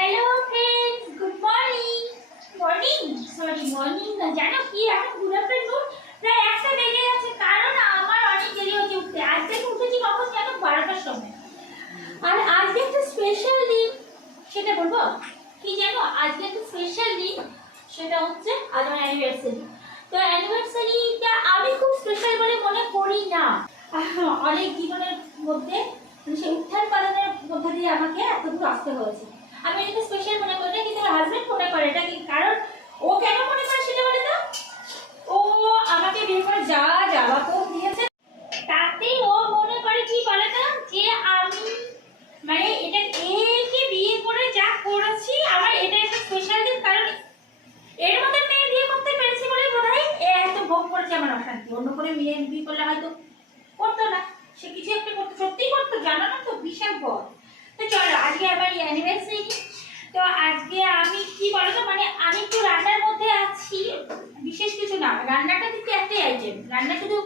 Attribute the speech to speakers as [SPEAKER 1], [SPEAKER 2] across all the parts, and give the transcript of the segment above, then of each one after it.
[SPEAKER 1] Hello friends good morning morning sorry morning না, জানো কি? এখন গুড আফটারনুন প্রায় একটা বেজে গেছে, কারণ আমার অনেক দেরি হচ্ছে উঠতে। আজ থেকে উঠেছি কখন জানো? বারোটার সময়। আর আজকে একটা স্পেশাল দিন, সেটা বলব? কি জানো? আজকে একটা স্পেশাল দিন, সেটা হচ্ছে আজ আমার অ্যানিভার্সারি তো অ্যানিভার্সারিটা আমি খুব স্পেশাল বলে মনে করি না। অনেক জীবনের মধ্যে মানে সেই উত্থান পালনের মধ্যে দিয়ে আমাকে এতদূর আসতে হয়েছে। আমি এটাকে স্পেশাল মনে করি না কিন্তু হাজবেন্ড মনে করে? এটা কি কারণ? ও কেন মনে করে সেটা বলে তো? ও আমাকে বিয়ে করে যা জ্বালা তো দিয়েছে। তাতে ও মনে করে কি বলে তো? যে আমি মানে এটা একে বিয়ে করে যা করেছি, আমার এটা একটা স্পেশাল দিন, কারণ এর মধ্যে মেয়ে বিয়ে করতে পেরেছি বলে বোধ হয় এত ভোগ করেছে আমার অশান্তি। অন্য করে মেয়ে বিয়ে করলে হয়তো করতো না। সে কিছু একটা করতো, সত্যিই করতো, জানো না তো? বিশাল বড়। আজকে আমার অ্যানিভার্সারি তো আজকে আমি কি বলো তো মানে আমি একটু রান্নার মধ্যে আছি, বিশেষ কিছু না। রান্নাটা কিন্তু একটাই আইটেম রান্না শুধু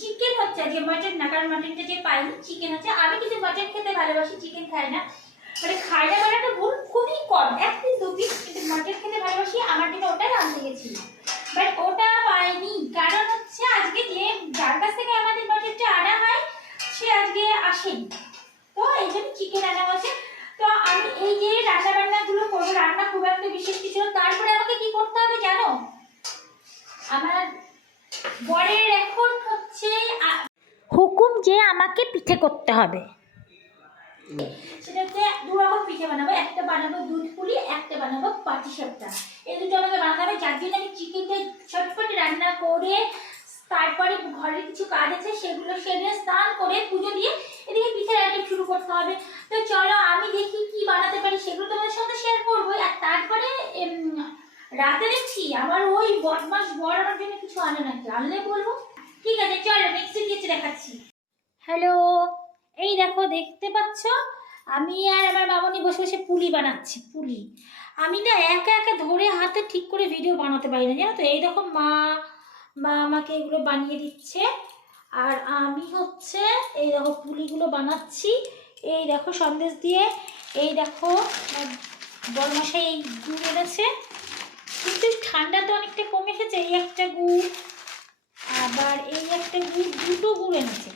[SPEAKER 1] চিকেন হচ্ছে আজকে মাটন না, কারণ মাটনটা যে পাইনি চিকেন হচ্ছে। আমি কিন্তু মাটন খেতে ভালোবাসি চিকেন খাই না। মানে খাই না বলাটা ভুল, খুবই কম। এক পিস দু পিস কিন্তু মাটন খেতে ভালোবাসি, আমার জন্য ওটাই আনতে গেছিল বাট ওটা পাইনি, কারণ করতে হবে। সেটা হচ্ছে দু রকম পিঠে বানাবো একটা বানাবো দুধ পুলি একটা বানাবো পাটি সাপটা। এই দুটো আমাকে বানাতে হবে যার জন্য আমি চিকেনটা রান্না করে তারপরে ঘরের কিছু কাজ আছে সেগুলো সেরে স্নান করে পুজো দিয়ে এদিকে পিঠের আইটেম শুরু করতে হবে। তো চলো আমি দেখি কি বানাতে পারি সেগুলো তোমাদের সাথে শেয়ার করব। আর তারপরে রাতে দেখছি আমার ওই বদমাস আমার জন্য কিছু আনে নাকি আনলে বলব? ঠিক আছে চলো নেক্সট দেখাচ্ছি। হ্যালো এই দেখো, দেখতে পাচ্ছ? আমি আর আমার মামনি বসে বসে পুলি বানাচ্ছি, পুলি। আমি না একা একা ধরে হাতে ঠিক করে ভিডিও বানাতে পারি না, জানো তো? এই দেখো মা মা আমাকে এগুলো বানিয়ে দিচ্ছে। আর আমি হচ্ছে এই দেখো পুলিগুলো বানাচ্ছি। এই দেখো সন্দেশ দিয়ে। এই দেখো বরমশাই এই গুড় এনেছে। কিন্তু ঠান্ডা তো অনেকটা কমে এসেছে, এই একটা গুড় আবার এই একটা গুড় দুটো গুড় এনেছে।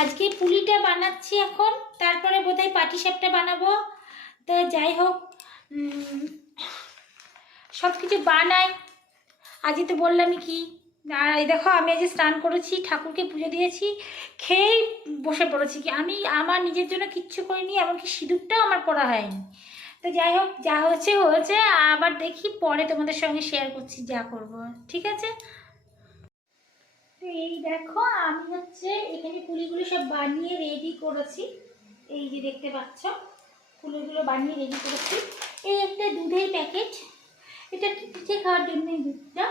[SPEAKER 1] আজকে পুলিটা বানাচ্ছি এখন, তারপরে বোধহয় পাটিসাপটা বানাবো। তো যাই হোক সব কিছু বানাই। আজই তো বললামই কি, আর এই দেখো, আমি আজ স্নান করেছি, ঠাকুরকে পুজো দিয়েছি, খেয়েই বসে পড়েছি কি। আমি আমার নিজের জন্য কিচ্ছু করিনি, এমনকি সিঁদুরটাও আমার পড়া হয়নি। তো যাই হোক, যা হয়েছে হয়েছে। আবার দেখি পরে তোমাদের সঙ্গে শেয়ার করছি, যা করব। ঠিক আছে? তো এই দেখো, আমি হচ্ছে এখানে পুলিগুলো সব বানিয়ে রেডি করেছি। এই যে দেখতে পাচ্ছ, পুলিগুলো বানিয়ে রেডি করেছি। এই একটা দুধের প্যাকেট এটা পিঠে খাওয়ার জন্য দুধটা?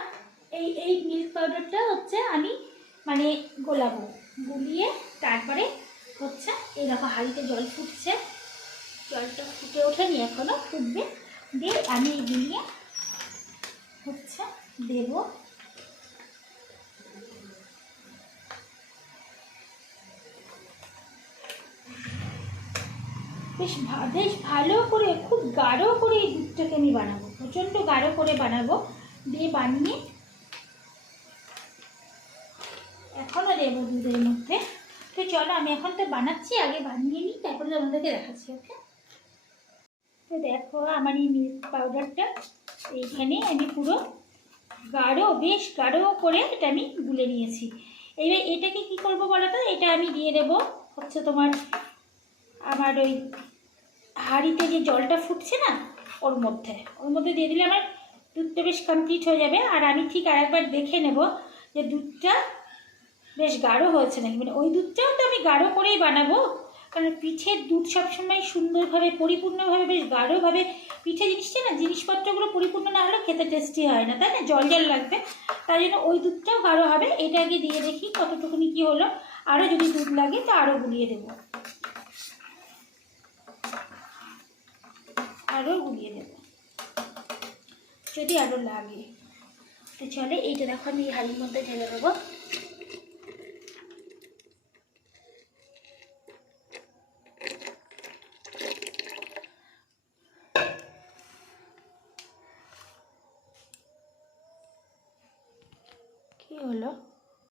[SPEAKER 1] এই এই মিল্ক পাউডারটা হচ্ছে আমি মানে গোলাবো। গুলিয়ে তারপরে হচ্ছে এই দেখো হাঁড়িতে জল ফুটছে। জলটা ফুটে ওঠেনি এখনও ফুটবে। দিয়ে আমি গুলিয়ে হচ্ছে দেবো। বেশ বেশ ভালো করে, খুব গাঢ় করে এই দুধটাকে আমি বানাবো। প্রচণ্ড গাঢ় করে বানাবো। দিয়ে বানিয়ে এখনও দেবো দুধের মধ্যে। তো চলো, আমি এখন তো বানাচ্ছি, আগে বানিয়ে নিই, তারপরে তোমাদেরকে দেখাচ্ছি, ওকে? তো দেখো, আমার এই মিল্ক পাউডারটা এইখানে আমি পুরো গাঢ়, বেশ গাঢ় করে এটা আমি গুলে নিয়েছি। এবার এটাকে কি করব বলো তো? এটা আমি দিয়ে দেবো হচ্ছে তোমার আমার ওই হাঁড়িতে যে জলটা ফুটছে না, ওর মধ্যে। ওর মধ্যে দিয়ে দিলে আমার দুধটা বেশ কমপ্লিট হয়ে যাবে। আর আমি ঠিক আরেকবার দেখে নেব যে দুধটা বেশ গাঢ় হয়েছে নাকি। মানে ওই দুধটাও তো আমি গাঢ় করেই বানাবো। কারণ পিঠের দুধ সবসময় সুন্দরভাবে, পরিপূর্ণভাবে, বেশ গাঢ়ভাবে পিঠে জিনিসটা না, জিনিসপত্রগুলো পরিপূর্ণ না হলে খেতে টেস্টি হয় না, তাই না? জল জল লাগবে। তাই জন্য ওই দুধটাও গাঢ় হবে। এটা আগে দিয়ে দেখি কতটুকুনি কী হলো। আরও যদি দুধ লাগে তো আরও গুলিয়ে দেবো। আরও উড়িয়ে দেব যদি আরও লাগে। তো চলে এইটা দেখো, আমি এই হাড়ির মধ্যে ঢেলে দেবো।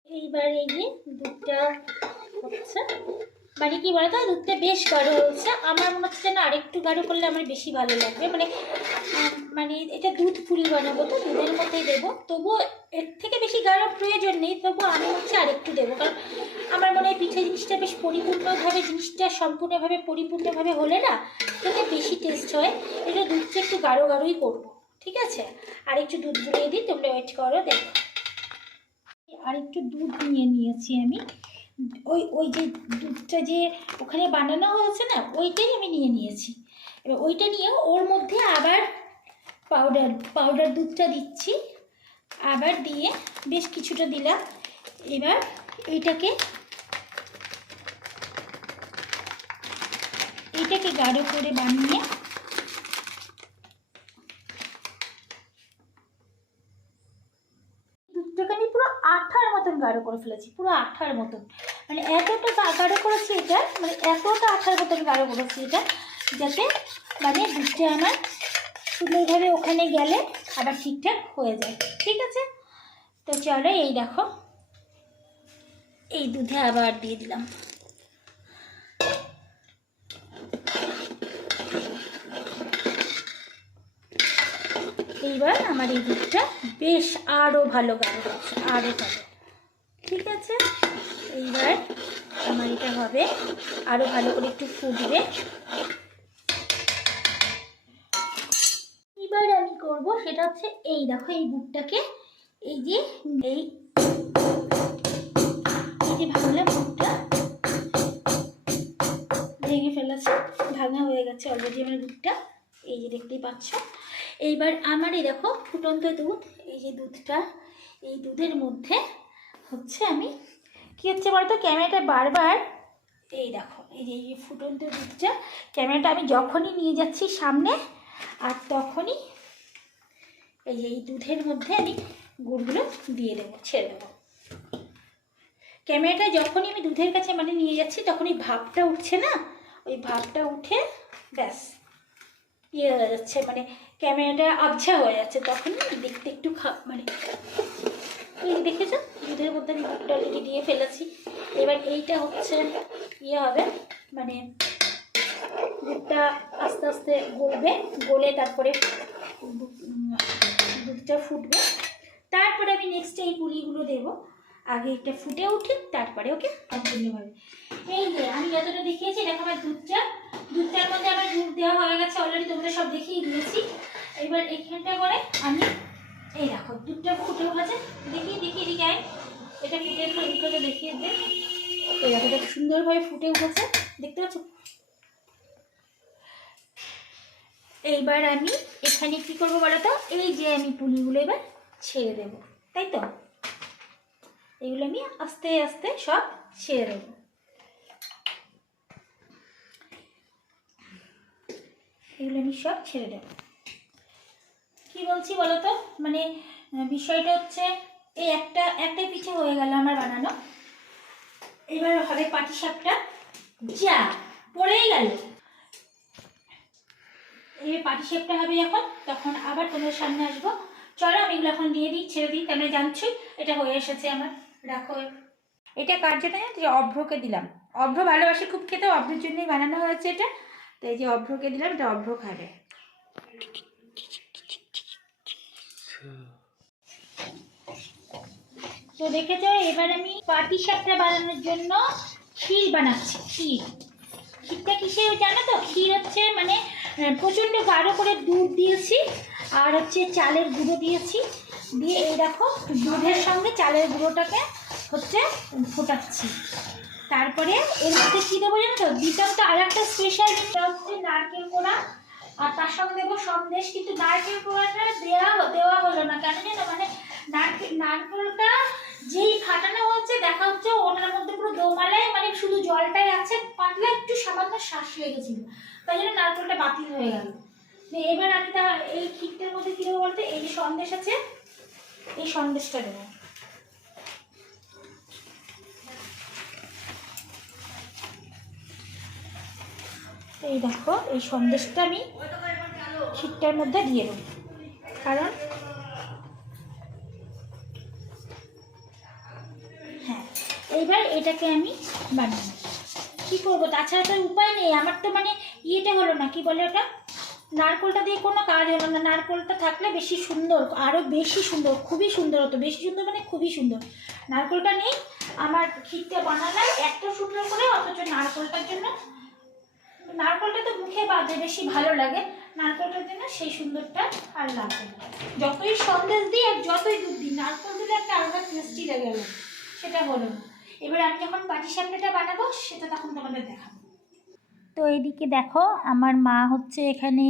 [SPEAKER 1] এইবার এই যে দুধটা হচ্ছে। মানে কি বলতো, দুধটা বেশ গাঢ় হয়েছে। আমার মনে হচ্ছে যেন আরেকটু গাঢ় করলে আমার বেশি ভালো লাগবে। মানে মানে এটা দুধ পুরি বানাবো তো, দুধের মধ্যেই দেবো। তবুও এর থেকে বেশি গাঢ় প্রয়োজন নেই তবু আমি হচ্ছে আরেকটু দেবো। কারণ আমার মনে হয় পিঠে জিনিসটা বেশ পরিপূর্ণভাবে, জিনিসটা সম্পূর্ণভাবে পরিপূর্ণভাবে হলে না এতে বেশি টেস্ট হয়। এটা দুধটা একটু গাঢ় গাঢ়ই করব, ঠিক আছে? আর একটু দুধ গুলিয়ে দিই, তোমরা ওয়েট করো, দেখো। আর একটু দুধ নিয়ে নিয়েছি আমি। ওই ওই যে দুধটা যে ওখানে বানানো হয়েছে না, ওইটাই আমি নিয়ে নিয়েছি। এবার ওইটা নিয়ে ওর মধ্যে আবার পাউডার পাউডার দুধটা দিচ্ছি। আবার দিয়ে বেশ কিছুটা দিলাম। এবার এইটাকে এইটাকে গাঢ় করে বানিয়ে দুধটাকে আমি পুরো আঠার মতন গাঢ় করে ফেলেছি, পুরো আঠার মতন। মানে এতটা গাঢ় করেছি এটা মানে এতটা আঠার মতন গাঢ় করেছি এটা, যাতে মানে দুধটা আমার সুন্দরভাবে ওখানে গেলে আবার ঠিকঠাক হয়ে যায়। ঠিক আছে? তো চলো এই দেখো, এই দুধে আবার দিয়ে দিলাম। এইবার আমার এই দুধটা বেশ আরও ভালো গাঢ় আরও ভালো। ঠিক আছে? এইবার আমার এটা হবে। আরও ভালো করে একটু ফুটবে। এবার আমি করব সেটা হচ্ছে এই দেখো, এই বুটটাকে। এই যে এই যে ভাঙলাম বুটটা ভেঙে ফেলেছে, ভাঙা হয়ে গেছে অলরেডি আমার দুধটা এই যে দেখতেই পাচ্ছ। এইবার আমার এই দেখো ফুটন্ত দুধ, এই যে দুধটা, এই দুধের মধ্যে হচ্ছে আমি কী হচ্ছে বলতো? ক্যামেরাটা বারবার এই দেখো, এই যে, এই ফুটন্ত দুধটা, ক্যামেরাটা আমি যখনই নিয়ে যাচ্ছি সামনে, আর তখনই এই এই দুধের মধ্যে আমি গুড়গুলো দিয়ে দেবো, ছেড়ে দেবো। ক্যামেরাটা যখনই আমি দুধের কাছে মানে নিয়ে যাচ্ছি তখন ওই ভাবটা উঠছে না? ওই ভাবটা উঠে ব্যাস ইয়ে হয়ে যাচ্ছে মানে ক্যামেরাটা আবছা হয়ে যাচ্ছে। তখন দেখতে একটু খা মানে দেখেছ? দুধের মধ্যে আমি দুধটা অলরেডি দিয়ে ফেলেছি। এবার এইটা হচ্ছে ইয়ে হবে মানে দুধটা আস্তে আস্তে গলবে, গলে তারপরে দুধটা ফুটবে। তারপরে আমি নেক্সট এই পুলিগুলো দেবো। আগে এটা ফুটে উঠে, তারপরে ওকে সম্পূর্ণভাবে এই যে, আমি যতটা দেখিয়েছি দেখো আমার দুধটা। দুধটার মধ্যে আমার দুধ দেওয়া হয়ে গেছে অলরেডি তোমরা সব দেখিয়ে দিয়েছি। এবার এখানটা করে আমি, এই দেখো, দুধটা ফুটে উঠেছে। দেখি দেখি এদিকে আয়। এটা ফুটে উঠে দেখিয়ে দে? এই দেখো সুন্দরভাবে ফুটে উঠেছে। দেখতে পাচ্ছ? এইবার আমি এখানে কি করব বলো তো? এই যে আমি পুলিগুলো এবার ছেড়ে দেবো, তাই তো? এগুলো আমি আস্তে আস্তে সব ছেড়ে দেবো। এগুলো আমি সব ছেড়ে দেবো। কি বলছি বলো তো? মানে বিষয়টা হচ্ছে এই একটা একটাই পিঠে হয়ে গেল আমার বানানো। এবার হবে পাটি সাপটা যা পড়েই গেল। এই পাটি শেপটা হবে যখন তখন আবার তোমাদের সামনে আসব। চলো আমি এগুলো এখন দিয়ে দিই ছেড়ে দিই তাহলে জানছোই এটা হয়ে এসেছে আমার। রাখো। এটা কার জন্য জানো? যে অভ্রকে দিলাম। অভ্র ভালোবাসে খুব খেতে অভ্রের জন্যই বানানো হয়েছে এটা। তো এই যে অভ্রকে দিলাম এটা অভ্র খাবে। তো দেখেছ এবার আমি পাটি সাপটা বানানোর জন্য ক্ষীর বানাচ্ছি, ক্ষীর। ক্ষীরটা কিসে জানো তো? ক্ষীর হচ্ছে মানে প্রচণ্ড গাঢ় করে দুধ দিয়েছি, আর হচ্ছে চালের গুঁড়ো দিয়েছি। দিয়ে এই দেখো, দুধের সঙ্গে চালের গুঁড়োটাকে হচ্ছে ফোটাচ্ছি। তারপরে এর মধ্যে কী দেবো জানো তো? দিতাম তো আর একটা স্পেশাল হচ্ছে নারকেল কোড়া। আর তার সঙ্গে দেবো সন্দেশ, কিন্তু নারকেল কোড়াটা দেওয়া দেওয়া হলো না। কেন জানো? মানে নারকেল নারকেলটা যেই ফাটানো হচ্ছে, দেখা হচ্ছে ওটার মধ্যে পুরো দোমালায় মানে শুধু জলটাই আছে, পাতলা একটু সামান্য শ্বাস লেগেছিল তাই জন্য নারকেলটা বাতিল হয়ে গেল। এবার আমি তা এই ক্ষীরটার মধ্যে কী দেবো বলতে? এই যে সন্দেশ আছে, এই সন্দেশটা দেবো। এই দেখো, এই সন্দেশটা আমি ক্ষীরটার মধ্যে দিয়ে দেবো। কারণ এইবার এটাকে আমি বানাবো কী করব? তাছাড়া তো উপায় নেই। আমার তো মানে ইয়েটা হলো না, কি বলে ওটা? নারকোলটা দিয়ে কোনো কাজ হলো না। নারকোলটা থাকলে বেশি সুন্দর আরও বেশি সুন্দর, খুবই সুন্দর হতো। বেশি সুন্দর মানে খুবই সুন্দর। নারকোলটা নেই, আমার ক্ষীরটা বানালাম এত সুন্দর করে, অথচ নারকোলটার জন্য নারকোলটা তো মুখে বাদে বেশি ভালো লাগে। নারকোলটার জন্য সেই সুন্দরটা আর লাগবে যতই সন্দেশ দিই আর যতই দুধ দিই, নারকোল দিলে একটা আলাদা টেস্টি লেগে সেটা হলো না এবার আমি যখন পাটি সামনেটা বানাবো, সেটা তখন তোমাদের দেখাবো। তো এদিকে দেখো, আমার মা হচ্ছে এখানে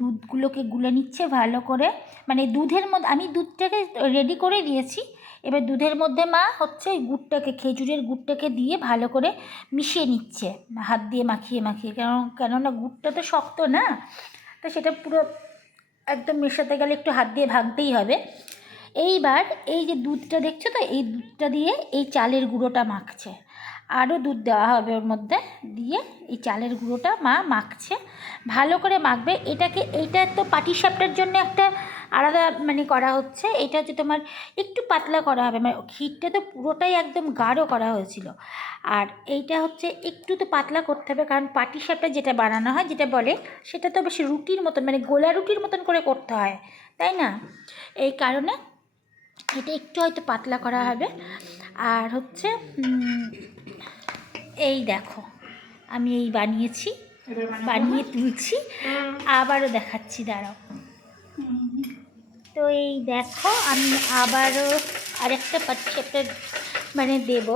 [SPEAKER 1] দুধগুলোকে গুলে নিচ্ছে ভালো করে। মানে দুধের মধ্যে, আমি দুধটাকে রেডি করে দিয়েছি। এবার দুধের মধ্যে মা হচ্ছে ওই গুড়টাকে, খেজুরের গুড়টাকে দিয়ে ভালো করে মিশিয়ে নিচ্ছে। হাত দিয়ে মাখিয়ে মাখিয়ে। কেন, কেননা গুড়টা তো শক্ত না, তো সেটা পুরো একদম মেশাতে গেলে একটু হাত দিয়ে ভাগতেই হবে। এইবার এই যে দুধটা দেখছ তো, এই দুধটা দিয়ে এই চালের গুঁড়োটা মাখছে। আরও দুধ দেওয়া হবে ওর মধ্যে দিয়ে এই চালের গুঁড়োটা মা মাখছে। ভালো করে মাখবে। এটাকে এইটা তো পাটিসাপটার জন্য একটা আলাদা মানে করা হচ্ছে। এটা হচ্ছে তোমার একটু পাতলা করা হবে। মানে ক্ষীরটা তো পুরোটাই একদম গাঢ় করা হয়েছিল। আর এইটা হচ্ছে একটু তো পাতলা করতে হবে, কারণ পাটিসাপটা যেটা বানানো হয়, যেটা বলে, সেটা তো বেশ রুটির মতন মানে গোলা রুটির মতন করে করতে হয়। তাই না? এই কারণে এটা একটু হয়তো পাতলা করা হবে। আর হচ্ছে এই দেখো, আমি এই বানিয়েছি, বানিয়ে তুলছি। আবারও দেখাচ্ছি, দাঁড়াও। তো এই দেখো, আমি আবারও আরেকটা পাটিসাপটা মানে দেব।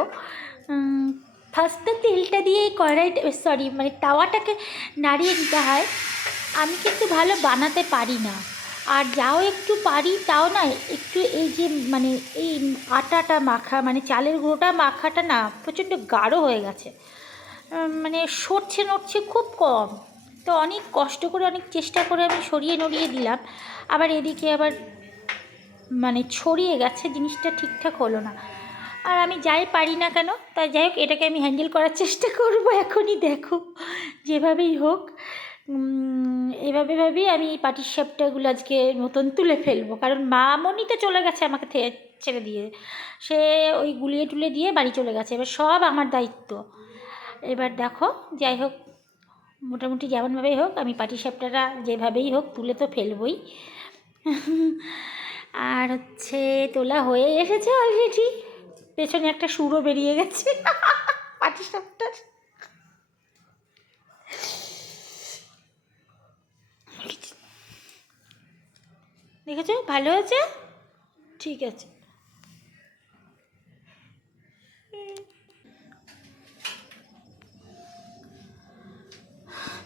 [SPEAKER 1] ফার্স্ট তেলটা দিয়ে কড়াইটা সরি মানে তাওয়াটাকে নাড়িয়ে দিতে হয়। আমি কিন্তু ভালো বানাতে পারি না। আর যাও একটু পারি, তাও না, একটু এই যে মানে এই আটাটা মাখা মানে চালের গুঁড়োটা মাখাটা না প্রচণ্ড গাঢ় হয়ে গেছে। মানে সরছে নড়ছে খুব কম। তো অনেক কষ্ট করে, অনেক চেষ্টা করে আমি সরিয়ে নড়িয়ে দিলাম। আবার এদিকে আবার মানে ছড়িয়ে গেছে, জিনিসটা ঠিকঠাক হলো না। আর আমি যাই পারি না কেন তাই যাই হোক, এটাকে আমি হ্যান্ডেল করার চেষ্টা করব এখনই, দেখো, যেভাবেই হোক। এভাবে ভাবেই আমি এই পাটির সাপটাগুলো আজকে মতন তুলে ফেলব। কারণ মামনি তো চলে গেছে আমাকে ছেড়ে দিয়ে। সে ওই গুলিয়ে টুলে দিয়ে বাড়ি চলে গেছে। এবার সব আমার দায়িত্ব। এবার দেখো, যাই হোক, মোটামুটি যেমনভাবেই হোক, আমি পাটি সাপটাটা যেভাবেই হোক তুলে তো ফেলবই। আর হচ্ছে তোলা হয়ে এসেছে অলরেডি পেছনে একটা সুরও বেরিয়ে গেছে। পাটি সাপটার দেখেছ? ভালো হয়েছে ঠিক আছে।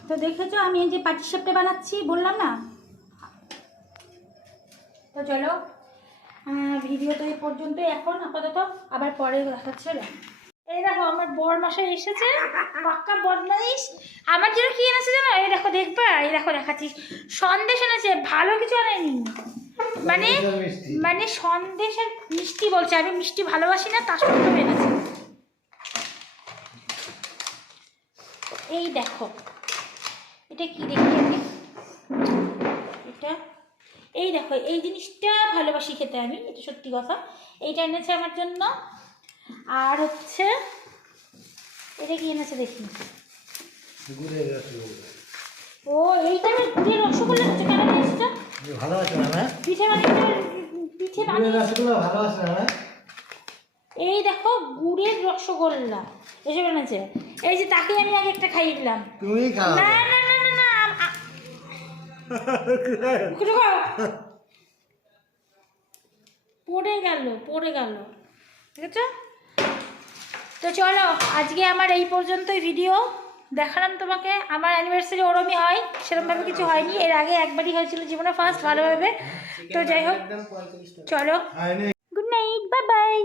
[SPEAKER 1] তো দেখেছ, আমি এই যে পাটিসাপটা বানাচ্ছি, বললাম না? তো চলো ভিডিও তো এই পর্যন্ত এখন আপাতত আবার পরে দেখাচ্ছে। এই দেখো, আমার বর মশাই এসেছে। পাক্কা বদমাইশ। আমার জন্য কি এনেছে জানো? এই দেখো, দেখবা? এই দেখো, দেখাচ্ছি। সন্দেশ এনেছে, ভালো কিছু আনেনি। মানে মানে সন্দেশের মিষ্টি বলছে। আমি মিষ্টি ভালোবাসি না, তার সত্ত্বেও এনেছে। এই দেখো। এটা কি দেখি এটা? এই দেখো, এই জিনিসটা ভালোবাসি খেতে আমি, এটা সত্যি কথা। এইটা এনেছে আমার জন্য। আর হচ্ছে এটা কি এনেছে দেখি। ও এইটা আমি গুড়ের রসগোল্লা হচ্ছে কেন
[SPEAKER 2] ভালো আছে না হ্যাঁ?
[SPEAKER 1] পিঠে বানিয়ে পিঠে বানিয়ে
[SPEAKER 2] রসগোল্লা ভালো আছে না হ্যাঁ?
[SPEAKER 1] এই দেখো গুড়ের রসগোল্লা। এসব এনেছে এই যে তাকে আমি আগে একটা খাইয়ে দিলাম।
[SPEAKER 2] তুমি খাও
[SPEAKER 1] না না না না না একটু খাও। পড়ে গেল পড়ে গেল। ঠিক আছে তো চলো আজকে আমার এই পর্যন্তই ভিডিও দেখালাম তোমাকে আমার অ্যানিভার্সারি ওরমই হয় সেরকমভাবে কিছু হয়নি। এর আগে একবারই হয়েছিল জীবনে ফার্স্ট ভালোভাবে। তো যাই হোক চলো। Good night bye bye